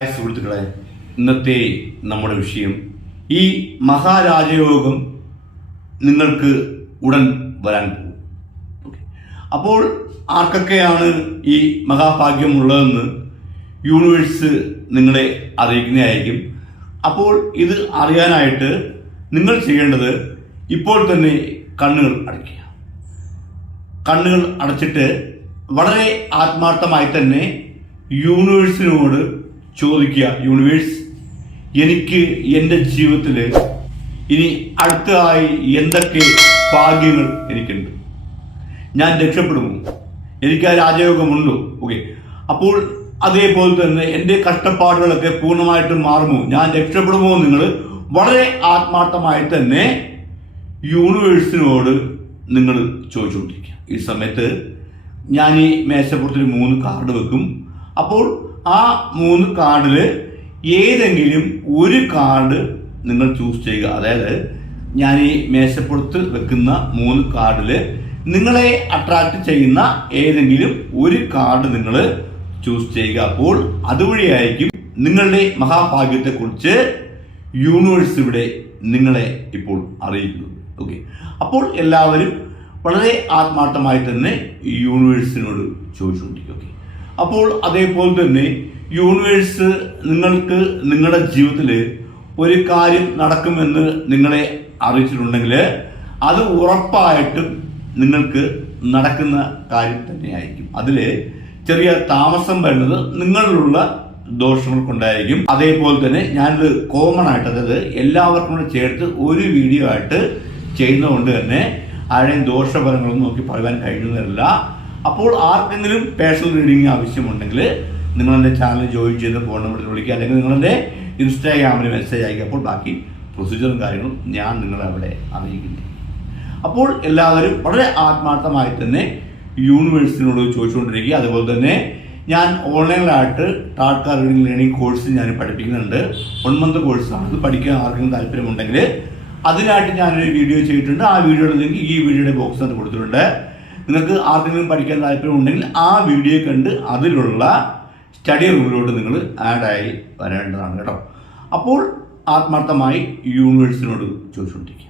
സുഹൃത്തുക്കളെ ഇന്നത്തെ നമ്മുടെ വിഷയം ഈ മഹാരാജയോഗം നിങ്ങൾക്ക് ഉടൻ വരാൻ പോകും. അപ്പോൾ ആർക്കൊക്കെയാണ് ഈ മഹാഭാഗ്യമുള്ളതെന്ന് യൂണിവേഴ്സ് നിങ്ങളെ അറിയിക്കുന്നതായിരിക്കും. അപ്പോൾ ഇത് അറിയാനായിട്ട് നിങ്ങൾ ചെയ്യേണ്ടത് ഇപ്പോൾ തന്നെ കണ്ണുകൾ അടയ്ക്കുക. കണ്ണുകൾ അടച്ചിട്ട് വളരെ ആത്മാർത്ഥമായി തന്നെ യൂണിവേഴ്സിനോട് ചോദിക്കുക യൂണിവേഴ്സ് എനിക്ക് എന്റെ ജീവിതത്തിൽ ഇനി അടുത്തതായി എന്തൊക്കെ ഭാഗ്യങ്ങൾ എനിക്കുണ്ട്? ഞാൻ രക്ഷപ്പെടുമോ? എനിക്ക് ആ രാജയോഗമുണ്ടോ? ഓക്കെ അപ്പോൾ അതേപോലെ തന്നെ എന്റെ കഷ്ടപ്പാടുകളൊക്കെ പൂർണമായിട്ടും മാറുമോ? ഞാൻ രക്ഷപ്പെടുമോ നിങ്ങൾ വളരെ ആത്മാർത്ഥമായി തന്നെ യൂണിവേഴ്സിനോട് നിങ്ങൾ ചോദിച്ചുകൊണ്ടിരിക്കുക. ഈ സമയത്ത് ഞാൻ ഈ മേശപ്പുറത്തിൽ മൂന്ന് കാർഡ് വെക്കും. അപ്പോൾ ആ മൂന്ന് കാർഡിൽ ഏതെങ്കിലും ഒരു കാർഡ് നിങ്ങൾ ചൂസ് ചെയ്യുക. അതായത് ഞാൻ ഈ മേശപ്പുറത്ത് വെക്കുന്ന മൂന്ന് കാർഡിൽ നിങ്ങളെ അട്രാക്ട് ചെയ്യുന്ന ഏതെങ്കിലും ഒരു കാർഡ് നിങ്ങൾ ചൂസ് ചെയ്യുക. അപ്പോൾ അതുവഴിയായിരിക്കും നിങ്ങളുടെ മഹാഭാഗ്യത്തെക്കുറിച്ച് യൂണിവേഴ്സ് ഇവിടെ നിങ്ങളെ ഇപ്പോൾ അറിയിക്കുന്നത്. ഓക്കെ അപ്പോൾ എല്ലാവരും വളരെ ആത്മാർത്ഥമായി തന്നെ യൂണിവേഴ്സിനോട് ചോദിച്ചുകൊണ്ടിരിക്കും ഓക്കെ അപ്പോൾ അതേപോലെ തന്നെ യൂണിവേഴ്സ് നിങ്ങൾക്ക് നിങ്ങളുടെ ജീവിതത്തിൽ ഒരു കാര്യം നടക്കുമെന്ന് നിങ്ങളെ അറിയിച്ചിട്ടുണ്ടെങ്കിൽ അത് ഉറപ്പായിട്ടും നിങ്ങൾക്ക് നടക്കുന്ന കാര്യം തന്നെയായിരിക്കും. അതിൽ ചെറിയ താമസം വരുന്നത് നിങ്ങളിലുള്ള ദോഷങ്ങൾ കൊണ്ടായിരിക്കും അതേപോലെ തന്നെ ഞാനിത് കോമൺ ആയിട്ട് അതായത് എല്ലാവർക്കും കൂടെ ചേർത്ത് ഒരു വീഡിയോ ആയിട്ട് ചെയ്യുന്നതുകൊണ്ട് തന്നെ ആരുടെയും ദോഷഫലങ്ങളൊന്നും നോക്കി പറയാൻ കഴിയുന്നതല്ല. അപ്പോൾ ആർക്കെങ്കിലും പേഴ്സണൽ റീഡിംഗ് ആവശ്യമുണ്ടെങ്കിൽ നിങ്ങളെന്റെ ചാനൽ ജോയിൻ ചെയ്ത് ഫോൺ നമ്പറിൽ വിളിക്കുക. അല്ലെങ്കിൽ നിങ്ങളെന്റെ ഇൻസ്റ്റാഗ്രാമിൽ മെസ്സേജ് അയക്കുക. അപ്പോൾ ബാക്കി പ്രൊസീജിയറും കാര്യങ്ങളും ഞാൻ നിങ്ങളെ അവിടെ അറിയിക്കുന്നു അപ്പോൾ എല്ലാവരും വളരെ ആത്മാർത്ഥമായി തന്നെ യൂണിവേഴ്സിറ്റിനോട് ചോദിച്ചുകൊണ്ടിരിക്കുക. അതുപോലെ തന്നെ ഞാൻ ഓൺലൈനിലായിട്ട് tarot card reading learning course ഞാൻ പഠിപ്പിക്കുന്നുണ്ട്. വൺ മന്ത് കോഴ്സാണ് അത് പഠിക്കാൻ ആർക്കെങ്കിലും താല്പര്യമുണ്ടെങ്കിൽ അതിനായിട്ട് ഞാനൊരു വീഡിയോ ചെയ്തിട്ടുണ്ട്. ആ വീഡിയോയുടെ ലിങ്ക് ഈ വീഡിയോയുടെ ബോക്സിനകത്ത് കൊടുത്തിട്ടുണ്ട്. നിങ്ങൾക്ക് ആർക്കെങ്കിലും പഠിക്കാൻ താല്പര്യം ഉണ്ടെങ്കിൽ ആ വീഡിയോ കണ്ട് അതിലുള്ള സ്റ്റഡി റൂമിലോട്ട് നിങ്ങൾ ആഡായി വരേണ്ടതാണ് കേട്ടോ. അപ്പോൾ ആത്മാർത്ഥമായി യൂണിവേഴ്സിനോട് ചോദിച്ചുകൊണ്ടിരിക്കുക.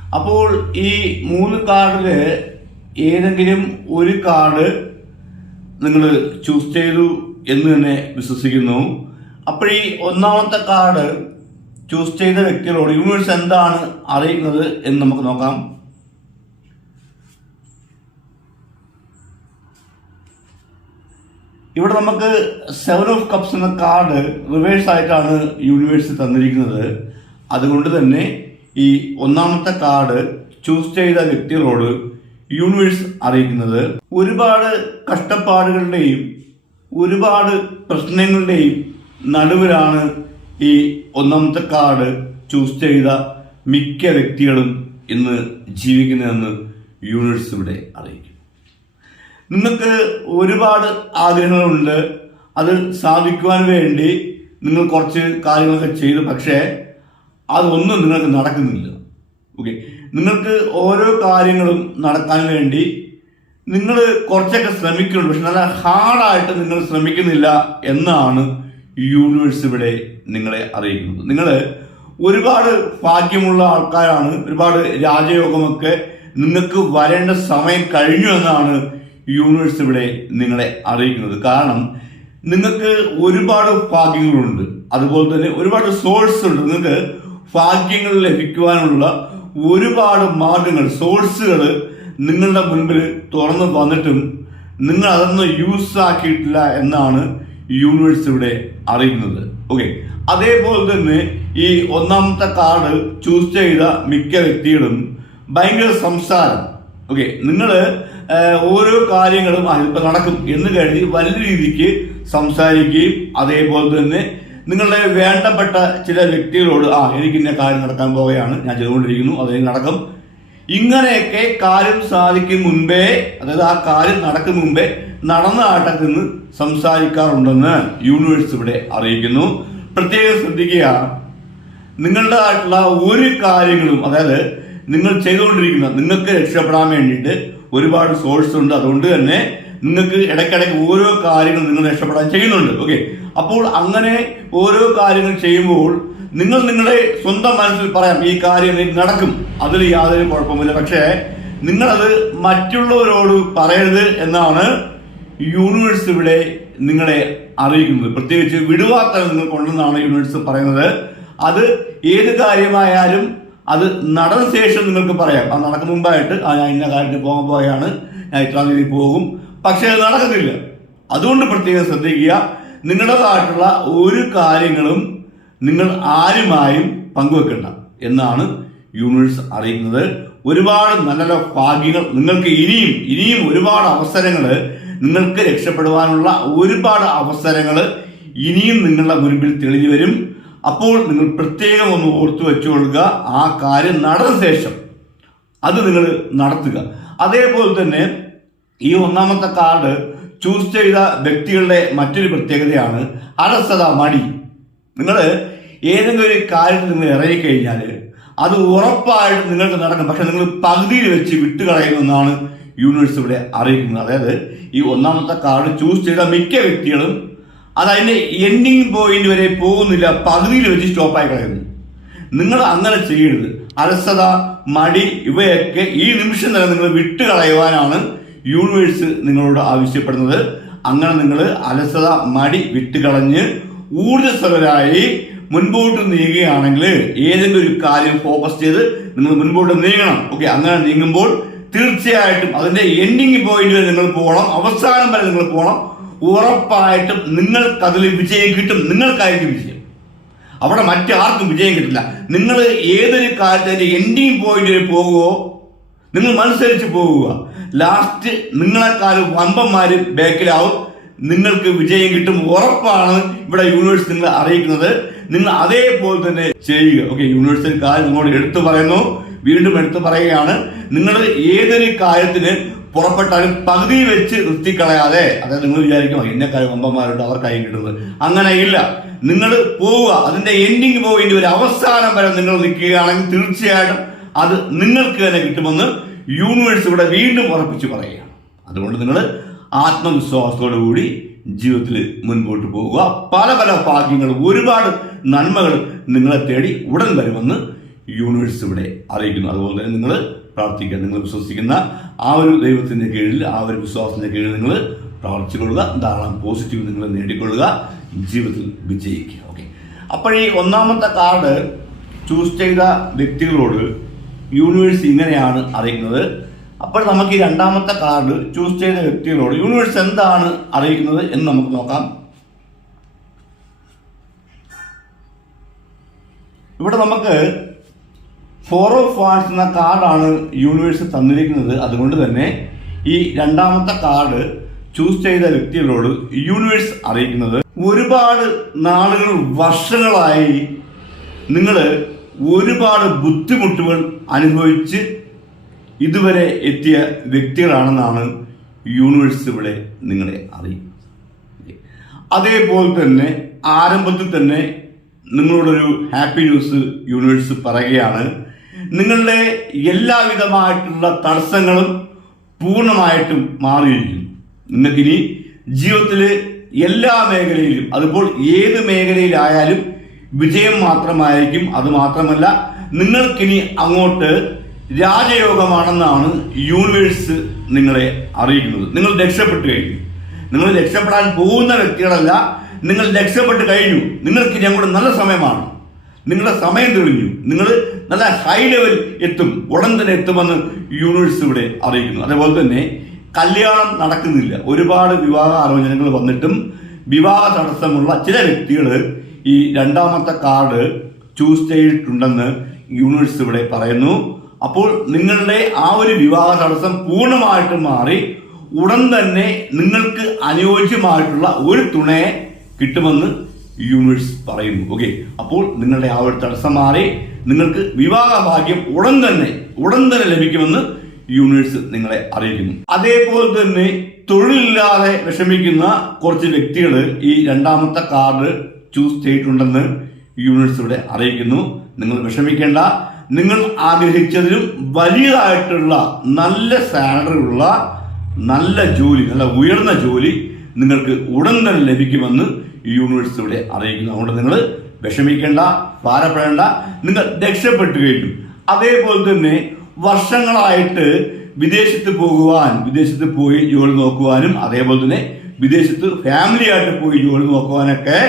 അപ്പോൾ ഈ മൂന്ന് കാർഡിൽ ഏതെങ്കിലും ഒരു കാർഡ് നിങ്ങൾ ചൂസ് ചെയ്തു എന്ന് തന്നെ വിശ്വസിക്കുന്നു. അപ്പോൾ ഈ ഒന്നാമത്തെ കാർഡ് ചൂസ് ചെയ്ത വ്യക്തികളോട് യൂണിവേഴ്സ് എന്താണ് അറിയുന്നത് എന്ന് നമുക്ക് നോക്കാം. ഇവിടെ നമുക്ക് സെവൻ ഓഫ് കപ്സ് എന്ന കാർഡ് റിവേഴ്സ് ആയിട്ടാണ് യൂണിവേഴ്സ് തന്നിരിക്കുന്നത്. അതുകൊണ്ട് തന്നെ ഈ ഒന്നാമത്തെ കാർഡ് ചൂസ് ചെയ്ത വ്യക്തികളോട് യൂണിവേഴ്സ് അറിയിക്കുന്നത്. ഒരുപാട് കഷ്ടപ്പാടുകളുടെയും ഒരുപാട് പ്രശ്നങ്ങളുടെയും നടുവിലാണ് ഈ ഒന്നാമത്തെ കാർഡ് ചൂസ് ചെയ്ത മിക്ക വ്യക്തികളും ഇന്ന് ജീവിക്കുന്നതെന്ന് യൂണിവേഴ്സ് ഇവിടെ അറിയിക്കും നിങ്ങൾക്ക് ഒരുപാട് ആഗ്രഹങ്ങളുണ്ട്. അത് സാധിക്കുവാൻ വേണ്ടി നിങ്ങൾ കുറച്ച് കാര്യങ്ങളൊക്കെ ചെയ്തു. പക്ഷേ അതൊന്നും നിങ്ങൾക്ക് നടക്കുന്നില്ല. ഓക്കെ നിങ്ങൾക്ക് ഓരോ കാര്യങ്ങളും നടക്കാൻ വേണ്ടി നിങ്ങൾ കുറച്ചൊക്കെ ശ്രമിക്കുന്നുണ്ട്. പക്ഷെ നല്ല ഹാർഡായിട്ട് നിങ്ങൾ ശ്രമിക്കുന്നില്ല എന്നാണ് യൂണിവേഴ്സ് ഇവിടെ നിങ്ങളെ അറിയിക്കുന്നത്. നിങ്ങൾ ഒരുപാട് ഭാഗ്യമുള്ള ആൾക്കാരാണ്. ഒരുപാട് രാജയോഗമൊക്കെ നിങ്ങൾക്ക് വരേണ്ട സമയം കഴിഞ്ഞു എന്നാണ് യൂണിവേഴ്സ് ഇവിടെ നിങ്ങളെ അറിയിക്കുന്നത്. കാരണം നിങ്ങൾക്ക് ഒരുപാട് ഭാഗ്യങ്ങളുണ്ട്. അതുപോലെ തന്നെ ഒരുപാട് സോഴ്സ് ഉണ്ട്. നിങ്ങൾക്ക് ഭാഗ്യങ്ങൾ ലഭിക്കുവാനുള്ള ഒരുപാട് മാർഗങ്ങൾ സോഴ്സുകൾ നിങ്ങളുടെ മുൻപിൽ തുറന്നു വന്നിട്ടും നിങ്ങൾ അതൊന്നും യൂസ് ആക്കിയിട്ടില്ല എന്നാണ് യൂണിവേഴ്സ് ഇവിടെ അറിയുന്നത്. ഓക്കെ അതേപോലെ തന്നെ ഈ ഒന്നാമത്തെ കാർഡ് ചൂസ് ചെയ്ത മിക്ക വ്യക്തികളും ഭയങ്കര സംസാരം. ഓക്കെ നിങ്ങൾ ഓരോ കാര്യങ്ങളും അതിപ്പോൾ നടക്കും എന്ന് കരുതി വലിയ രീതിക്ക് സംസാരിക്കുകയും അതേപോലെ തന്നെ നിങ്ങളുടെ വേണ്ടപ്പെട്ട ചില വ്യക്തികളോട് ആ എനിക്ക് ഇന്ന കാര്യം നടക്കാൻ പോവുകയാണ്. ഞാൻ ചെയ്തുകൊണ്ടിരിക്കുന്നു. അത് നടക്കും. ഇങ്ങനെയൊക്കെ കാര്യം സാധിക്കും മുൻപേ അതായത് ആ കാര്യം നടക്കും മുമ്പേ നടന്ന ആട്ടത്തിൽ നിന്ന് സംസാരിക്കാറുണ്ടെന്ന് യൂണിവേഴ്സ് ഇവിടെ അറിയിക്കുന്നു. പ്രത്യേകം ശ്രദ്ധിക്കുക നിങ്ങളുടെ ആയിട്ടുള്ള ഒരു കാര്യങ്ങളും അതായത് നിങ്ങൾ ചെയ്തുകൊണ്ടിരിക്കുന്ന നിങ്ങൾക്ക് രക്ഷപ്പെടാൻ വേണ്ടിയിട്ട് ഒരുപാട് സോഴ്സ് ഉണ്ട്. അതുകൊണ്ട് തന്നെ നിങ്ങൾക്ക് ഇടയ്ക്കിടയ്ക്ക് ഓരോ കാര്യങ്ങൾ നിങ്ങൾ രക്ഷപ്പെടാൻ ചെയ്യുന്നുണ്ട്. ഓക്കെ അപ്പോൾ അങ്ങനെ ഓരോ കാര്യങ്ങൾ ചെയ്യുമ്പോൾ നിങ്ങൾ നിങ്ങളുടെ സ്വന്തം മനസ്സിൽ പറയാം ഈ കാര്യം നടക്കും. അതിൽ യാതൊരു കുഴപ്പമില്ല പക്ഷേ നിങ്ങളത് മറ്റുള്ളവരോട് പറയരുത് എന്നാണ് യൂണിവേഴ്സ് ഇവിടെ നിങ്ങളെ അറിയിക്കുന്നത്. പ്രത്യേകിച്ച് വിടുവാത്ത നിങ്ങൾ കൊണ്ടെന്നാണ് യൂണിവേഴ്സ് പറയുന്നത്. അത് ഏത് കാര്യമായാലും അത് നടന്ന ശേഷം നിങ്ങൾക്ക് പറയാം. അത് നടക്കും മുമ്പായിട്ട്. ആ ഞാൻ ഇന്ന കാര്യത്തിൽ പോകാൻ പോയാണ്. ഞാൻ ഇത്രാം തീയതി പോകും. പക്ഷേ അത് നടക്കത്തില്ല. അതുകൊണ്ട് പ്രത്യേകം ശ്രദ്ധിക്കുക. നിങ്ങളുടേതായിട്ടുള്ള ഒരു കാര്യങ്ങളും നിങ്ങൾ ആരുമായും പങ്കുവെക്കണ്ട എന്നാണ് യൂണിവേഴ്സ് അറിയുന്നത് ഒരുപാട് നല്ല നല്ല ഭാഗ്യങ്ങൾ നിങ്ങൾക്ക് ഇനിയും ഇനിയും ഒരുപാട് അവസരങ്ങൾ നിങ്ങൾക്ക് രക്ഷപ്പെടുവാനുള്ള ഒരുപാട് അവസരങ്ങൾ ഇനിയും നിങ്ങളുടെ മുൻപിൽ തെളിഞ്ഞു വരും. അപ്പോൾ നിങ്ങൾ പ്രത്യേകം ഒന്ന് ഓർത്തു വെച്ചുകൊള്ളുക. ആ കാര്യം നടന്ന ശേഷം അത് നിങ്ങൾ നടത്തുക. അതേപോലെ തന്നെ ഈ ഒന്നാമത്തെ കാർഡ് ചൂസ് ചെയ്ത വ്യക്തികളുടെ മറ്റൊരു പ്രത്യേകതയാണ് അലസത മടി. നിങ്ങൾ ഏതെങ്കിലും ഒരു കാര്യത്തിൽ നിങ്ങൾ ഇറങ്ങിക്കഴിഞ്ഞാൽ അത് ഉറപ്പായിട്ട് നിങ്ങൾക്ക് നടക്കും. പക്ഷെ നിങ്ങൾ പകുതിയിൽ വെച്ച് വിട്ടുകളയുമെന്നാണ് യൂണിവേഴ്സ് ഇവിടെ അറിയിക്കുന്നത്. അതായത് ഈ ഒന്നാമത്തെ കാർഡ് ചൂസ് ചെയ്ത മിക്ക വ്യക്തികളും അത് അതിന്റെ എൻഡിങ് പോയിന്റ് വരെ പോകുന്നില്ല. പകുതിയിൽ വെച്ച് സ്റ്റോപ്പായി കളയുന്നു. നിങ്ങൾ അങ്ങനെ ചെയ്യരുത്. അലസത മടി ഇവയൊക്കെ ഈ നിമിഷം തന്നെ നിങ്ങൾ വിട്ടുകളയുവാനാണ് യൂണിവേഴ്സ് നിങ്ങളോട് ആവശ്യപ്പെടുന്നത്. അങ്ങനെ നിങ്ങൾ അലസത മടി വിട്ടുകളഞ്ഞ് ഊർജസ്വലരായി മുൻപോട്ട് നീങ്ങുകയാണെങ്കിൽ ഏതെങ്കിലും ഒരു കാര്യം ഫോക്കസ് ചെയ്ത് നിങ്ങൾ മുൻപോട്ട് നീങ്ങണം. ഓക്കെ അങ്ങനെ നീങ്ങുമ്പോൾ തീർച്ചയായിട്ടും അതിന്റെ എൻഡിങ് പോയിന്റ് വരെ നിങ്ങൾ പോകണം. അവസാനം വരെ നിങ്ങൾ പോകണം. ഉറപ്പായിട്ടും നിങ്ങൾക്കതിൽ വിജയം കിട്ടും. നിങ്ങൾക്കായിരിക്കും വിജയം. അവിടെ മറ്റാർക്കും വിജയം കിട്ടില്ല. നിങ്ങൾ ഏതൊരു കാര്യത്തിന്റെ എൻഡിങ് പോയിന്റ് വരെ പോകുകയോ നിങ്ങൾ മത്സരിച്ച് പോവുക. ലാസ്റ്റ് നിങ്ങളെക്കാളും വമ്പന്മാര് ബാക്കിലാവും. നിങ്ങൾക്ക് വിജയം കിട്ടും ഉറപ്പാണ് ഇവിടെ യൂണിവേഴ്സ് നിങ്ങളെ അറിയിക്കുന്നത്. നിങ്ങൾ അതേപോലെ തന്നെ ചെയ്യുക. ഓക്കെ യൂണിവേഴ്സിൽ കാര്യം നിങ്ങളോട് എടുത്തു പറയുന്നു. വീണ്ടും എടുത്തു പറയുകയാണ്. നിങ്ങൾ ഏതൊരു കാര്യത്തിന് പുറപ്പെട്ടാലും പകുതി വെച്ച് നിർത്തിക്കളയാതെ അതായത് നിങ്ങൾ വിചാരിക്കും ഇന്ന കാര്യം അവർ കൈ കിട്ടുന്നത്. അങ്ങനെ ഇല്ല. നിങ്ങൾ പോവുക. അതിന്റെ എൻഡിങ് പോയിന്റ് വരെ. അവസാനം വരെ നിങ്ങൾ നിൽക്കുകയാണെങ്കിൽ തീർച്ചയായിട്ടും അത് നിങ്ങൾക്ക് തന്നെ കിട്ടുമെന്ന് യൂണിവേഴ്സ് ഇവിടെ വീണ്ടും ഉറപ്പിച്ച് പറയുകയാണ്. അതുകൊണ്ട് നിങ്ങൾ ആത്മവിശ്വാസത്തോടു കൂടി ജീവിതത്തിൽ മുൻപോട്ട് പോവുക പല പല ഭാഗ്യങ്ങൾ ഒരുപാട് നന്മകൾ നിങ്ങളെ തേടി ഉടൻ വരുമെന്ന് യൂണിവേഴ്സ് ഇവിടെ അറിയിക്കുന്നു. അതുപോലെ തന്നെ നിങ്ങൾ പ്രാർത്ഥിക്കുക. നിങ്ങൾ വിശ്വസിക്കുന്ന ആ ഒരു ദൈവത്തിന്റെ കീഴിൽ ആ ഒരു വിശ്വാസത്തിന്റെ കീഴിൽ നിങ്ങൾ പ്രവർത്തിച്ചുകൊള്ളുക ധാരാളം പോസിറ്റീവ് നിങ്ങൾ നേടിക്കൊള്ളുക. ജീവിതത്തിൽ വിജയിക്കുക. ഓക്കെ അപ്പോൾ ഈ ഒന്നാമത്തെ കാർഡ് ചൂസ് ചെയ്ത വ്യക്തികളോട് യൂണിവേഴ്സ് ഇങ്ങനെയാണ് അറിയിക്കുന്നത് അപ്പോൾ നമുക്ക് ഈ രണ്ടാമത്തെ കാർഡ് ചൂസ് ചെയ്ത വ്യക്തികളോട് യൂണിവേഴ്സ് എന്താണ് അറിയിക്കുന്നത് എന്ന് നമുക്ക് നോക്കാം. ഇവിടെ നമുക്ക് ഫോർ ഓഫ് വാർഡ്സ് എന്ന കാർഡാണ് യൂണിവേഴ്സ് തന്നിരിക്കുന്നത്. അതുകൊണ്ട് തന്നെ ഈ രണ്ടാമത്തെ കാർഡ് ചൂസ് ചെയ്ത വ്യക്തികളോട് യൂണിവേഴ്സ് അറിയിക്കുന്നത്. ഒരുപാട് നാളുകൾ വർഷങ്ങളായി നിങ്ങൾ ഒരുപാട് ബുദ്ധിമുട്ടുകൾ അനുഭവിച്ച് ഇതുവരെ എത്തിയ വ്യക്തികളാണെന്നാണ് യൂണിവേഴ്സ് ഇവിടെ നിങ്ങളെ അറിയും അതേപോലെ തന്നെ ആരംഭത്തിൽ തന്നെ നിങ്ങളോടൊരു ഹാപ്പി ന്യൂസ് യൂണിവേഴ്സ് പറയുകയാണ് നിങ്ങളുടെ എല്ലാവിധമായിട്ടുള്ള തടസ്സങ്ങളും പൂർണമായിട്ടും മാറിയിരിക്കും നിങ്ങൾക്കിനി ജീവിതത്തിൽ എല്ലാ മേഖലയിലും അതുപോലെ ഏത് മേഖലയിലായാലും വിജയം മാത്രമായിരിക്കും. അത് മാത്രമല്ല നിങ്ങൾക്കിനി അങ്ങോട്ട് രാജയോഗമാണെന്നാണ് യൂണിവേഴ്സ് നിങ്ങളെ അറിയിക്കുന്നത്. നിങ്ങൾ രക്ഷപ്പെട്ടു കഴിഞ്ഞു. നിങ്ങൾ രക്ഷപ്പെടാൻ പോകുന്ന വ്യക്തികളല്ല നിങ്ങൾ രക്ഷപ്പെട്ട് കഴിഞ്ഞു. നിങ്ങൾക്ക് ഇനി അങ്ങോട്ട് നല്ല സമയമാണ്. നിങ്ങളുടെ സമയം തെളിഞ്ഞു. നിങ്ങൾ നല്ല ഹൈ ലെവൽ എത്തും ഉടൻ തന്നെ എത്തുമെന്ന് യൂണിവേഴ്സ് ഇവിടെ അറിയിക്കുന്നു. അതേപോലെ തന്നെ കല്യാണം നടക്കുന്നില്ല. ഒരുപാട് വിവാഹ ആലോചനകൾ വന്നിട്ടും വിവാഹ തടസ്സമുള്ള ചില വ്യക്തികൾ ഈ രണ്ടാമത്തെ കാർഡ് ചൂസ് ചെയ്തിട്ടുണ്ടെന്ന് യൂണിവേഴ്സ് ഇവിടെ പറയുന്നു. അപ്പോൾ നിങ്ങളുടെ ആ ഒരു വിവാഹ തടസ്സം പൂർണമായിട്ടും മാറി ഉടൻ തന്നെ നിങ്ങൾക്ക് അനുയോജ്യമായിട്ടുള്ള ഒരു തുണയെ കിട്ടുമെന്ന് യൂണിവേഴ്സ് പറയുന്നു. ഓക്കെ. അപ്പോൾ നിങ്ങളുടെ ആ ഒരു തടസ്സം മാറി നിങ്ങൾക്ക് വിവാഹ ഭാഗ്യം ഉടൻ തന്നെ ഉടൻ തന്നെ ലഭിക്കുമെന്ന് യൂണിവേഴ്സ് നിങ്ങളെ അറിയിക്കുന്നു. അതേപോലെ തന്നെ തൊഴിലില്ലാതെ വിഷമിക്കുന്ന കുറച്ച് വ്യക്തികൾ ഈ രണ്ടാമത്തെ കാർഡ് ചൂസ് ചെയ്തിട്ടുണ്ടെന്ന് യൂണിവേഴ്സ് ഇവിടെ അറിയിക്കുന്നു. നിങ്ങൾ വിഷമിക്കേണ്ട. നിങ്ങൾ ആഗ്രഹിച്ചതിലും വലിയതായിട്ടുള്ള നല്ല സാലറി ഉള്ള നല്ല ജോലി നല്ല ഉയർന്ന ജോലി നിങ്ങൾക്ക് ഉടൻ തന്നെ ലഭിക്കുമെന്ന് യൂണിവേഴ്സ് ഇവിടെ അറിയിക്കുന്നു. അതുകൊണ്ട് നിങ്ങൾ വിഷമിക്കേണ്ട ഭാരപ്പെടേണ്ട. നിങ്ങൾ രക്ഷപ്പെട്ടു കഴിഞ്ഞു അതേപോലെ തന്നെ വർഷങ്ങളായിട്ട് വിദേശത്ത് പോകുവാൻ വിദേശത്ത് പോയി ജോലി നോക്കുവാനും അതേപോലെ തന്നെ വിദേശത്ത് ഫാമിലിയായിട്ട് പോയി ജോലി നോക്കുവാനൊക്കെ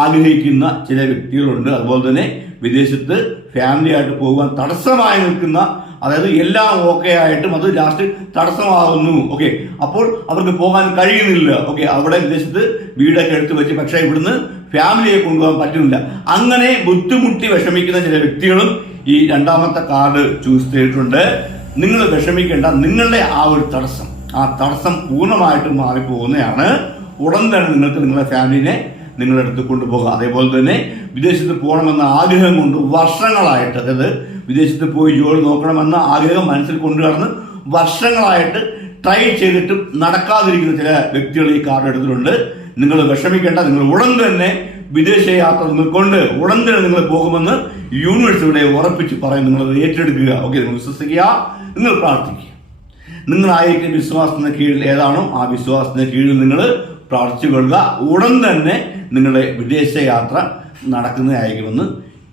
ആഗ്രഹിക്കുന്ന ചില വ്യക്തികളുണ്ട്. അതുപോലെ തന്നെ വിദേശത്ത് ഫാമിലി ആയിട്ട് പോകുവാൻ തടസ്സമായി നിൽക്കുന്ന അതായത് എല്ലാം ഓക്കെ ആയിട്ടും അത് ലാസ്റ്റ് തടസ്സമാകുന്നു. ഓക്കെ അപ്പോൾ അവർക്ക് പോകാൻ കഴിയുന്നില്ല. ഓക്കെ അവിടെ വിദേശത്ത് വീടൊക്കെ എടുത്ത് വെച്ച് പക്ഷേ ഇവിടുന്ന് ഫാമിലിയെ കൊണ്ടുപോകാൻ പറ്റുന്നില്ല. അങ്ങനെ ബുദ്ധിമുട്ടി വിഷമിക്കുന്ന ചില വ്യക്തികളും ഈ രണ്ടാമത്തെ കാർഡ് ചൂസ് ചെയ്തിട്ടുണ്ട്. നിങ്ങൾ വിഷമിക്കേണ്ട നിങ്ങളുടെ ആ ഒരു തടസ്സം ആ തടസ്സം പൂർണമായിട്ടും മാറിപ്പോകുന്നതാണ്. ഉടൻ തന്നെ നിങ്ങൾക്ക് നിങ്ങളുടെ ഫാമിലിനെ നിങ്ങളുടെ അടുത്ത് കൊണ്ടുപോകുക അതേപോലെ തന്നെ വിദേശത്ത് പോകണമെന്ന ആഗ്രഹം കൊണ്ട് വർഷങ്ങളായിട്ട് അതായത് വിദേശത്ത് പോയി ജോലി നോക്കണമെന്ന ആഗ്രഹം മനസ്സിൽ കൊണ്ടു നടന്ന് വർഷങ്ങളായിട്ട് ട്രൈ ചെയ്തിട്ടും നടക്കാതിരിക്കുന്ന ചില വ്യക്തികൾ ഈ കാർഡ് എടുത്തിട്ടുണ്ട്. നിങ്ങൾ വിഷമിക്കേണ്ട നിങ്ങൾ ഉടൻ തന്നെ വിദേശ യാത്ര നിങ്ങൾക്കൊണ്ട് ഉടൻ തന്നെ നിങ്ങൾ പോകുമെന്ന് യൂണിവേഴ്സ് ഉറപ്പിച്ച് പറയാൻ നിങ്ങൾ ഏറ്റെടുക്കുക. ഓക്കെ നിങ്ങൾ വിശ്വസിക്കുക. നിങ്ങൾ പ്രാർത്ഥിക്കുക. നിങ്ങളായിരിക്കും വിശ്വാസത്തിന് കീഴിൽ ഏതാണോ ആ വിശ്വാസത്തിന് കീഴിൽ നിങ്ങൾ പ്രാർത്ഥിച്ചു കൊള്ളുക. ഉടൻ തന്നെ നിങ്ങളുടെ വിദേശ യാത്ര നടക്കുന്നതായിരിക്കുമെന്ന്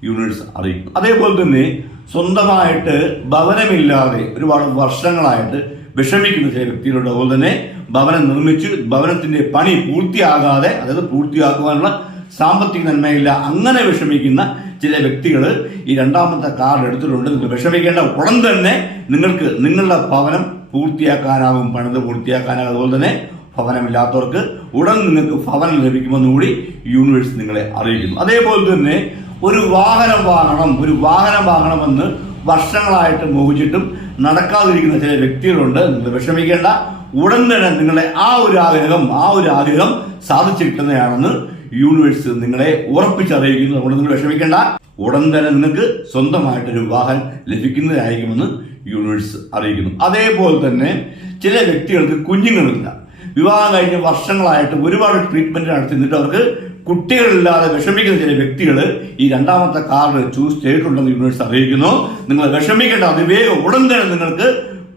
യൂണിവേഴ്സ് അറിയിക്കും അതേപോലെ തന്നെ സ്വന്തമായിട്ട് ഭവനമില്ലാതെ ഒരുപാട് വർഷങ്ങളായിട്ട് വിഷമിക്കുന്ന ചില വ്യക്തികളുടെ അതുപോലെ തന്നെ ഭവനം നിർമ്മിച്ച് ഭവനത്തിന്റെ പണി പൂർത്തിയാകാതെ അതായത് പൂർത്തിയാക്കുവാനുള്ള സാമ്പത്തിക നന്മയില്ല അങ്ങനെ വിഷമിക്കുന്ന ചില വ്യക്തികൾ ഈ രണ്ടാമത്തെ കാർഡ് എടുത്തിട്ടുണ്ട്. നിങ്ങൾ വിഷമിക്കേണ്ട ഉടൻ തന്നെ നിങ്ങൾക്ക് നിങ്ങളുടെ ഭവനം പൂർത്തിയാക്കാനാകും പണിത് പൂർത്തിയാക്കാനാകും അതുപോലെ തന്നെ ഭവനമില്ലാത്തവർക്ക് ഉടൻ നിങ്ങൾക്ക് ഭവനം ലഭിക്കുമെന്ന് കൂടി യൂണിവേഴ്സ് നിങ്ങളെ അറിയിക്കുന്നു. അതേപോലെ തന്നെ ഒരു വാഹനം വാങ്ങണം ഒരു വാഹനം വാങ്ങണമെന്ന് വർഷങ്ങളായിട്ട് മോഹിച്ചിട്ടും നടക്കാതിരിക്കുന്ന ചില വ്യക്തികളുണ്ട്. നിങ്ങൾ വിഷമിക്കേണ്ട. ഉടൻ തന്നെ നിങ്ങളെ ആ ഒരു ആഗ്രഹം ആ ഒരു ആഗ്രഹം സാധിച്ചു കിട്ടുന്നതാണെന്ന് യൂണിവേഴ്സ് നിങ്ങളെ ഉറപ്പിച്ചറിയിക്കുന്നു. അതുകൊണ്ട് നിങ്ങൾ വിഷമിക്കേണ്ട. ഉടൻ തന്നെ നിങ്ങൾക്ക് സ്വന്തമായിട്ടൊരു വാഹനം ലഭിക്കുന്നതായിരിക്കുമെന്ന് യൂണിവേഴ്സ് അറിയിക്കുന്നു. അതേപോലെ തന്നെ ചില വ്യക്തികൾക്ക് കുഞ്ഞുങ്ങളില്ല വിവാഹം കഴിഞ്ഞ് വർഷങ്ങളായിട്ട് ഒരുപാട് ട്രീറ്റ്മെന്റ് നടത്തിയിട്ട് അവർക്ക് കുട്ടികളില്ലാതെ വിഷമിക്കുന്ന ചില വ്യക്തികൾ ഈ രണ്ടാമത്തെ കാർഡ് ചൂസ് ചെയ്തിട്ടുണ്ടെന്ന് യൂണിവേഴ്സ് അറിയിക്കുന്നു. നിങ്ങൾ വിഷമിക്കേണ്ട അതിവേഗം ഉടൻ തന്നെ നിങ്ങൾക്ക്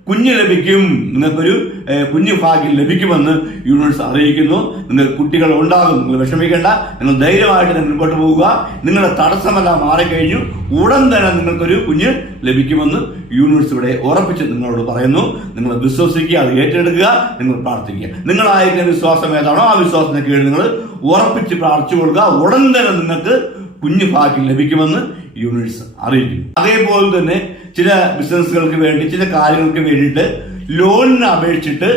കുഞ്ഞ് ലഭിക്കും. നിങ്ങൾക്കൊരു കുഞ്ഞ് ഭാഗ്യം ലഭിക്കുമെന്ന് യൂണിവേഴ്സ് അറിയിക്കുന്നു. നിങ്ങൾ കുട്ടികൾ ഉണ്ടാകും. നിങ്ങൾ വിഷമിക്കേണ്ട. നിങ്ങൾ ധൈര്യമായിട്ട് നിങ്ങൾ മുൻപോട്ട് പോവുക നിങ്ങളുടെ തടസ്സമെല്ലാം മാറിക്കഴിഞ്ഞു. ഉടൻ തന്നെ നിങ്ങൾക്കൊരു കുഞ്ഞ് ലഭിക്കുമെന്ന് യൂണിവേഴ്സ് ഇവിടെ ഉറപ്പിച്ച് നിങ്ങളോട് പറയുന്നു. നിങ്ങൾ വിശ്വസിക്കുക അത് ഏറ്റെടുക്കുക നിങ്ങൾ പ്രാർത്ഥിക്കുക. നിങ്ങളായിരിക്കുന്ന വിശ്വാസം ഏതാണോ ആ വിശ്വാസത്തിന് കീഴിൽ നിങ്ങൾ ഉറപ്പിച്ച് പ്രാർത്ഥിച്ചു കൊടുക്കുക. ഉടൻ തന്നെ നിങ്ങൾക്ക് കുഞ്ഞു ഭാഗ്യം ലഭിക്കുമെന്ന് യൂണിവേഴ്സ് അറിയിക്കും അതേപോലെ തന്നെ ചില ബിസിനസ്സുകൾക്ക് വേണ്ടി ചില കാര്യങ്ങൾക്ക് വേണ്ടിയിട്ട് ലോണിന് അപേക്ഷിച്ചിട്ട്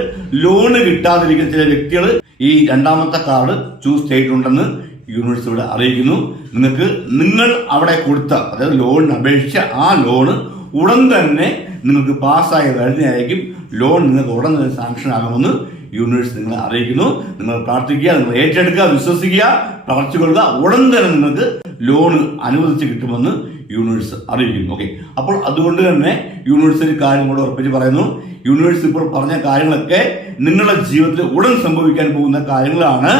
ലോണ് കിട്ടാതിരിക്കുന്ന ചില വ്യക്തികൾ ഈ രണ്ടാമത്തെ കാർഡ് ചൂസ് ചെയ്തിട്ടുണ്ടെന്ന് യൂണിവേഴ്സ് ഇവിടെ അറിയിക്കുന്നു. നിങ്ങൾക്ക് നിങ്ങൾ അവിടെ കൊടുത്ത അതായത് ലോണിന് അപേക്ഷിച്ച ആ ലോണ് ഉടൻ തന്നെ നിങ്ങൾക്ക് പാസ്സായി വരുന്നതായിരിക്കും. ലോൺ നിങ്ങൾക്ക് ഉടൻ തന്നെ സാങ്ഷൻ ആകുമെന്ന് യൂണിവേഴ്സ് നിങ്ങളെ അറിയിക്കുന്നു. നിങ്ങൾ പ്രാർത്ഥിക്കുക നിങ്ങൾ ഏറ്റെടുക്കുക വിശ്വസിക്കുക പ്രാർത്ഥിച്ചുകൊള്ളുക ഉടൻ തന്നെ നിങ്ങൾക്ക് ലോൺ അനുവദിച്ച് കിട്ടുമെന്ന് യൂണിവേഴ്സ് അറിയിക്കുന്നു. ഓക്കെ അപ്പോൾ അതുകൊണ്ട് തന്നെ യൂണിവേഴ്സ് കാര്യം കൂടെ ഉറപ്പിച്ച് പറയുന്നു. യൂണിവേഴ്സ് ഇപ്പോൾ പറഞ്ഞ കാര്യങ്ങളൊക്കെ നിങ്ങളുടെ ജീവിതത്തിൽ ഉടൻ സംഭവിക്കാൻ പോകുന്ന കാര്യങ്ങളാണ്.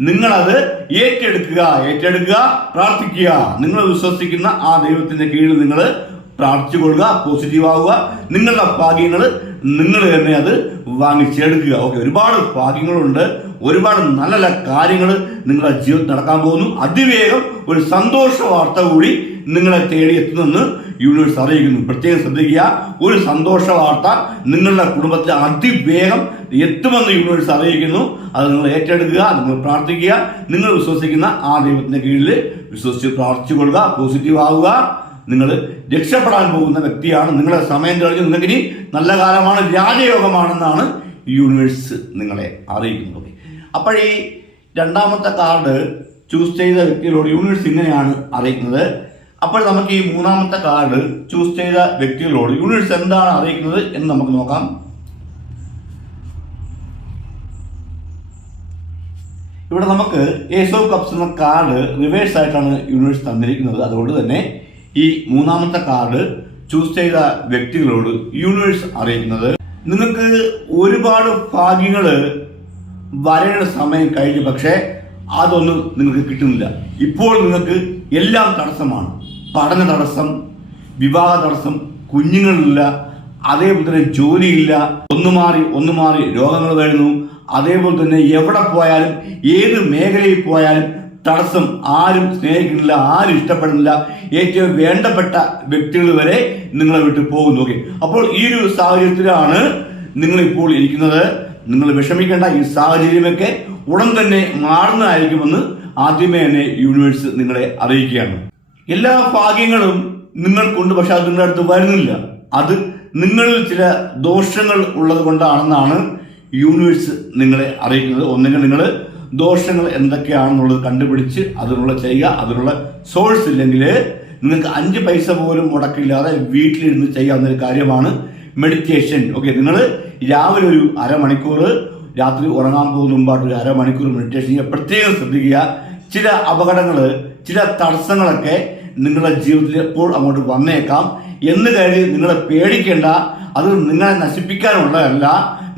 നിങ്ങളത് ഏറ്റെടുക്കുക ഏറ്റെടുക്കുക പ്രാർത്ഥിക്കുക. നിങ്ങൾ വിശ്വസിക്കുന്ന ആ ദൈവത്തിന്റെ കീഴിൽ നിങ്ങൾ പ്രാർത്ഥിച്ചു കൊള്ളുക പോസിറ്റീവ് ആവുക നിങ്ങളുടെ ഭാഗ്യങ്ങൾ നിങ്ങൾ തന്നെ അത് വാങ്ങിച്ചെടുക്കുക. ഓക്കെ ഒരുപാട് ഭാഗ്യങ്ങളുണ്ട്. ഒരുപാട് നല്ല നല്ല കാര്യങ്ങൾ നിങ്ങളുടെ ജീവിതത്തിൽ നടക്കാൻ പോകുന്നു. അതിവേഗം ഒരു സന്തോഷ വാർത്ത കൂടി നിങ്ങളെ തേടി എത്തുന്നു യൂണിവേഴ്സ് അറിയിക്കുന്നു. പ്രത്യേകം ശ്രദ്ധിക്കുക. ഒരു സന്തോഷ വാർത്ത നിങ്ങളുടെ കുടുംബത്തിൽ അതിവേഗം എത്തുമെന്ന് യൂണിവേഴ്സ് അറിയിക്കുന്നു. അത് നിങ്ങൾ ഏറ്റെടുക്കുക നിങ്ങൾ പ്രാർത്ഥിക്കുക. നിങ്ങൾ വിശ്വസിക്കുന്ന ആ ദൈവത്തിന്റെ കീഴിൽ വിശ്വസിച്ച് പ്രാർത്ഥിച്ചു കൊള്ളുക പോസിറ്റീവ് ആവുക. നിങ്ങൾ രക്ഷപ്പെടാൻ പോകുന്ന വ്യക്തിയാണ്. നിങ്ങളുടെ സമയം കഴിഞ്ഞ് നിങ്ങൾക്ക് ഇനി നല്ല കാലമാണ് രാജയോഗമാണെന്നാണ് യൂണിവേഴ്സ് നിങ്ങളെ അറിയിക്കുന്നത്. അപ്പോൾ ഈ രണ്ടാമത്തെ കാർഡ് ചൂസ് ചെയ്ത വ്യക്തികളോട് യൂണിവേഴ്സ് ഇങ്ങനെയാണ് അറിയിക്കുന്നത്. അപ്പോൾ നമുക്ക് ഈ മൂന്നാമത്തെ കാർഡ് ചൂസ് ചെയ്ത വ്യക്തികളോട് യൂണിവേഴ്സ് എന്താണ് അറിയിക്കുന്നത് എന്ന് നമുക്ക് നോക്കാം. ഇവിടെ നമുക്ക് ഏസ് കപ്സ് എന്ന കാർഡ് റിവേഴ്സ് ആയിട്ടാണ് യൂണിവേഴ്സ് തന്നിരിക്കുന്നത്. അതുകൊണ്ട് തന്നെ ഈ മൂന്നാമത്തെ കാർഡ് ചൂസ് ചെയ്ത വ്യക്തികളോട് യൂണിവേഴ്സ് അറിയിക്കുന്നത്. നിങ്ങൾക്ക് ഒരുപാട് ഭാഗ്യങ്ങൾ വരേണ്ട സമയം കഴിഞ്ഞു പക്ഷേ അതൊന്നും നിങ്ങൾക്ക് കിട്ടുന്നില്ല. ഇപ്പോൾ നിങ്ങൾക്ക് എല്ലാം തടസ്സമാണ്. പഠന തടസ്സം വിവാഹ തടസ്സം കുഞ്ഞുങ്ങളില്ല അതേപോലെ തന്നെ ജോലിയില്ല ഒന്ന് മാറി ഒന്ന് മാറി രോഗങ്ങൾ വരുന്നു അതേപോലെ തന്നെ എവിടെ പോയാലും ഏത് മേഖലയിൽ പോയാലും തടസ്സം ആരും സ്നേഹിക്കുന്നില്ല ആരും ഇഷ്ടപ്പെടുന്നില്ല. ഏറ്റവും വേണ്ടപ്പെട്ട വ്യക്തികൾ വരെ നിങ്ങളെ വിട്ടു പോകുന്നു. ഓക്കെ. അപ്പോൾ ഈ ഒരു സാഹചര്യത്തിലാണ് നിങ്ങളിപ്പോൾ ഇരിക്കുന്നത്. നിങ്ങൾ വിഷമിക്കേണ്ട ഈ സാഹചര്യമൊക്കെ ഉടൻ തന്നെ മാറുന്നതായിരിക്കുമെന്ന് ആദ്യമേ തന്നെ യൂണിവേഴ്സ് നിങ്ങളെ അറിയിക്കുകയാണ്. എല്ലാ ഭാഗ്യങ്ങളും നിങ്ങൾക്കുണ്ട് പക്ഷെ അത് നിങ്ങളുടെ അടുത്ത് വരുന്നില്ല. അത് നിങ്ങളിൽ ചില ദോഷങ്ങൾ ഉള്ളത് കൊണ്ടാണെന്നാണ് യൂണിവേഴ്സ് നിങ്ങളെ അറിയിക്കുന്നത്. ഒന്നെങ്കിൽ നിങ്ങൾ ദോഷങ്ങൾ എന്തൊക്കെയാണെന്നുള്ളത് കണ്ടുപിടിച്ച് അതിനുള്ള ചെയ്യുക അതിനുള്ള സോഴ്സ് ഇല്ലെങ്കിൽ നിങ്ങൾക്ക് അഞ്ച് പൈസ പോലും മുടക്കില്ലാതെ വീട്ടിലിരുന്ന് ചെയ്യാവുന്ന ഒരു കാര്യമാണ് മെഡിറ്റേഷൻ ഓക്കെ നിങ്ങൾ രാവിലെ ഒരു അരമണിക്കൂർ രാത്രി ഉറങ്ങാൻ പോകുന്ന മുമ്പായിട്ട് ഒരു അരമണിക്കൂർ മെഡിറ്റേഷൻ ചെയ്യുക. പ്രത്യേകം ശ്രദ്ധിക്കുക. ചില അപകടങ്ങൾ ചില തടസ്സങ്ങളൊക്കെ നിങ്ങളുടെ ജീവിതത്തിൽ എപ്പോൾ അങ്ങോട്ട് വന്നേക്കാം എന്ന് കരുതി നിങ്ങളെ പേടിക്കേണ്ട അത് നിങ്ങളെ നശിപ്പിക്കാനുള്ളതല്ല.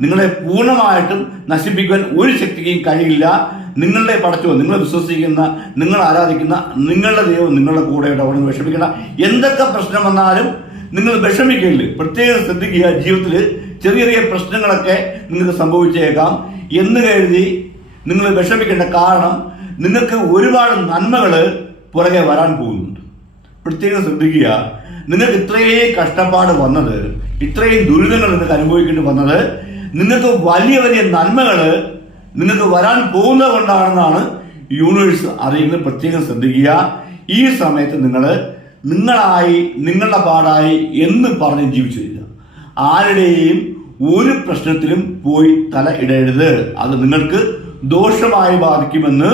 നിങ്ങളെ പൂർണമായിട്ടും നശിപ്പിക്കാൻ ഒരു ശക്തിക്കും കഴിയില്ല. നിങ്ങളുടെ പടച്ചോ നിങ്ങൾ വിശ്വസിക്കുന്ന നിങ്ങൾ ആരാധിക്കുന്ന നിങ്ങളുടെ ദൈവം നിങ്ങളുടെ കൂടെ നിന്ന് വിഷമിക്കേണ്ട. എന്തൊക്കെ പ്രശ്നം വന്നാലും നിങ്ങൾ വിഷമിക്കില്ല പ്രത്യേകം ശ്രദ്ധിക്കുക. ജീവിതത്തിൽ ചെറിയ ചെറിയ പ്രശ്നങ്ങളൊക്കെ നിങ്ങൾക്ക് സംഭവിച്ചേക്കാം എന്ന് കരുതി നിങ്ങൾ വിഷമിക്കേണ്ട കാരണം നിങ്ങൾക്ക് ഒരുപാട് നന്മകൾ പുറകെ വരാൻ പോകുന്നുണ്ട്. പ്രത്യേകം ശ്രദ്ധിക്കുക. നിങ്ങൾക്ക് ഇത്രയും കഷ്ടപ്പാട് വന്നത് ഇത്രയും ദുരിതങ്ങൾ നിങ്ങൾക്ക് അനുഭവിക്കേണ്ടി വന്നത് നിങ്ങൾക്ക് വലിയ വലിയ നന്മകൾ നിങ്ങൾക്ക് വരാൻ പോകുന്നത് കൊണ്ടാണെന്നാണ് യൂണിവേഴ്സ് അറിയുന്നത്. പ്രത്യേകം ശ്രദ്ധിക്കുക. ഈ സമയത്ത് നിങ്ങൾ നിങ്ങളായി നിങ്ങളുടെ പാടായി എന്ന് പറഞ്ഞ് ജീവിച്ചു. ആരുടെയും ഒരു പ്രശ്നത്തിലും പോയി തല ഇടരുത്. അത് നിങ്ങൾക്ക് ദോഷമായി ബാധിക്കുമെന്ന്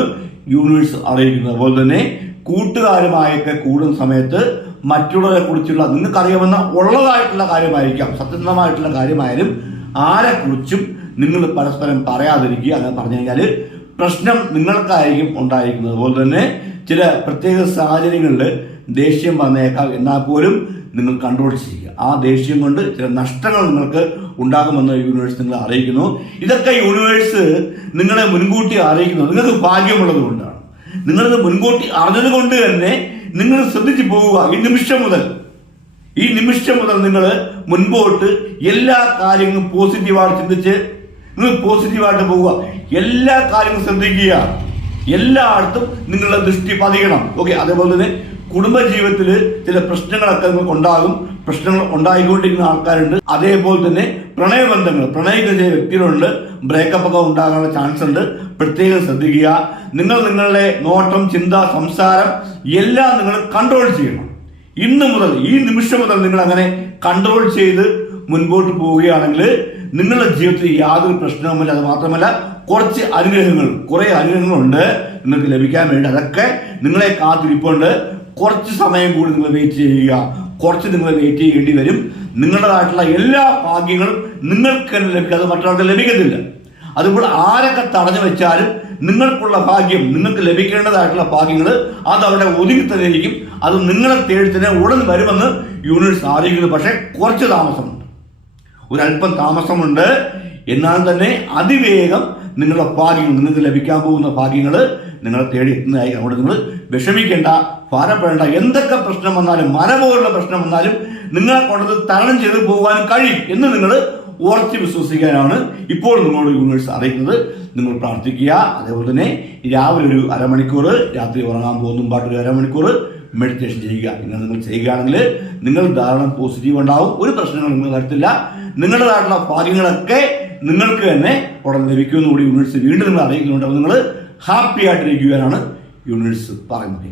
യൂണിവേഴ്സ് അറിയിക്കുന്നത്. അതുപോലെ തന്നെ കൂട്ടുകാരുമായൊക്കെ കൂടുന്ന സമയത്ത് മറ്റുള്ളവരെ കുറിച്ചുള്ള നിങ്ങൾക്കറിയാവുന്ന ഉള്ളതായിട്ടുള്ള കാര്യമായിരിക്കാം. സത്യസന്ധമായിട്ടുള്ള കാര്യമായാലും ആരെക്കുറിച്ചും നിങ്ങൾ പരസ്പരം പറയാതിരിക്കുക. അങ്ങനെ പറഞ്ഞു കഴിഞ്ഞാൽ പ്രശ്നം നിങ്ങൾക്കായിരിക്കും ഉണ്ടായിരിക്കുന്നത്. അതുപോലെ തന്നെ ചില പ്രത്യേക സാഹചര്യങ്ങളിൽ ദേഷ്യം വന്നേക്കാം. എന്നാൽ പോലും നിങ്ങൾ കൺട്രോൾ ചെയ്യുക. ആ ദേഷ്യം കൊണ്ട് ചില നഷ്ടങ്ങൾ നിങ്ങൾക്ക് ഉണ്ടാകുമെന്ന് യൂണിവേഴ്സ് നിങ്ങളെ അറിയിക്കുന്നു. ഇതൊക്കെ യൂണിവേഴ്സ് നിങ്ങളെ മുൻകൂട്ടി അറിയിക്കുന്നു. നിങ്ങൾക്ക് ഭാഗ്യമുള്ളത് കൊണ്ടാണ്. നിങ്ങളിത് മുൻകൂട്ടി അറിഞ്ഞത് കൊണ്ട് തന്നെ നിങ്ങൾ ശ്രദ്ധിച്ചു പോവുക ഈ നിമിഷം മുതൽ ഈ നിമിഷം മുതൽ നിങ്ങൾ മുൻപോട്ട് എല്ലാ കാര്യങ്ങളും പോസിറ്റീവായിട്ട് ചിന്തിച്ച് നിങ്ങൾ പോസിറ്റീവായിട്ട് പോവുക എല്ലാ കാര്യങ്ങളും ശ്രദ്ധിക്കുക. എല്ലായിടത്തും നിങ്ങളുടെ ദൃഷ്ടി പതിയണം. ഓക്കെ അതേപോലെ തന്നെ കുടുംബജീവിതത്തിൽ ചില പ്രശ്നങ്ങളൊക്കെ നിങ്ങൾക്ക് ഉണ്ടാകും. പ്രശ്നങ്ങൾ ഉണ്ടായിക്കൊണ്ടിരിക്കുന്ന ആൾക്കാരുണ്ട്. അതേപോലെ തന്നെ പ്രണയബന്ധങ്ങൾ പ്രണയിക്കുന്ന ചില വ്യക്തികളുണ്ട്. ബ്രേക്കപ്പ് ഒക്കെ ഉണ്ടാകാനുള്ള ചാൻസ് ഉണ്ട്. പ്രത്യേകം ശ്രദ്ധിക്കുക. നിങ്ങൾ നിങ്ങളുടെ നോട്ടം ചിന്ത സംസാരം എല്ലാം നിങ്ങൾ കൺട്രോൾ ചെയ്യണം. ഇന്ന് മുതൽ ഈ നിമിഷം മുതൽ നിങ്ങൾ അങ്ങനെ കൺട്രോൾ ചെയ്ത് മുൻപോട്ട് പോവുകയാണെങ്കിൽ നിങ്ങളുടെ ജീവിതത്തിൽ യാതൊരു പ്രശ്നവുമില്ല അത് മാത്രമല്ല കുറച്ച് അനുഗ്രഹങ്ങൾ കുറേ അനുഗ്രഹങ്ങളുണ്ട് നിങ്ങൾക്ക് ലഭിക്കാൻ വേണ്ടി. അതൊക്കെ നിങ്ങളെ കാത്തിരിപ്പുണ്ട്. കുറച്ച് സമയം കൂടി നിങ്ങൾ വെയിറ്റ് ചെയ്യുക. കുറച്ച് നിങ്ങൾ വെയിറ്റ് ചെയ്യേണ്ടി വരും. നിങ്ങളുടേതായിട്ടുള്ള എല്ലാ ഭാഗ്യങ്ങളും നിങ്ങൾക്ക് തന്നെ ലഭിക്കും. അത് മറ്റൊരാൾക്ക് ലഭിക്കത്തില്ല. അതുപോലെ ആരൊക്കെ തടഞ്ഞു വെച്ചാലും നിങ്ങൾക്കുള്ള ഭാഗ്യം നിങ്ങൾക്ക് ലഭിക്കേണ്ടതായിട്ടുള്ള ഭാഗ്യങ്ങൾ അത് അവിടെ ഒതുങ്ങി തന്നെ ഇരിക്കും. അത് നിങ്ങളെ തേടി തന്നെ ഉടൻ വരുമെന്ന് യൂണിവേഴ്സ് അറിയിക്കുന്നു പക്ഷേ കുറച്ച് താമസമുണ്ട്. ഒരല്പം താമസമുണ്ട്. എന്നാൽ തന്നെ അതിവേഗം നിങ്ങളുടെ ഭാഗ്യങ്ങൾ നിങ്ങൾക്ക് ലഭിക്കാൻ പോകുന്ന ഭാഗ്യങ്ങൾ നിങ്ങളെ തേടി എത്തുന്നതായി അവിടെ നിങ്ങൾ വിഷമിക്കേണ്ട. ഭാരപ്പെടേണ്ട. എന്തൊക്കെ പ്രശ്നം വന്നാലും മരപോലുള്ള പ്രശ്നം വന്നാലും നിങ്ങളെ കൊണ്ടത് തരണം ചെയ്ത് പോകാൻ കഴിയും എന്ന് നിങ്ങൾ ഉറച്ചു വിശ്വസിക്കാനാണ് ഇപ്പോൾ നിങ്ങളോട് യൂണിവേഴ്സ് അറിയിക്കുന്നത്. നിങ്ങൾ പ്രാർത്ഥിക്കുക. അതേപോലെ തന്നെ രാവിലെ ഒരു അരമണിക്കൂർ രാത്രി ഉറങ്ങാൻ പോകുന്ന മുമ്പായിട്ട് ഒരു അരമണിക്കൂർ മെഡിറ്റേഷൻ ചെയ്യുക. നിങ്ങൾ നിങ്ങൾ ചെയ്യുകയാണെങ്കിൽ നിങ്ങൾ ധാരാളം പോസിറ്റീവ് ഉണ്ടാവും. ഒരു പ്രശ്നങ്ങൾ നിങ്ങൾ വരത്തില്ല നിങ്ങളുടേതായിട്ടുള്ള ഭാഗ്യങ്ങളൊക്കെ നിങ്ങൾക്ക് തന്നെ ഉടൻ ലഭിക്കുമെന്നുകൂടി യൂണിവേഴ്സ് വീണ്ടും നിങ്ങൾ അറിയിക്കുന്നുണ്ട്. അപ്പോൾ നിങ്ങൾ ഹാപ്പി ആയിട്ടിരിക്കുവാനാണ് യൂണിവേഴ്സ് പറയുന്നത്.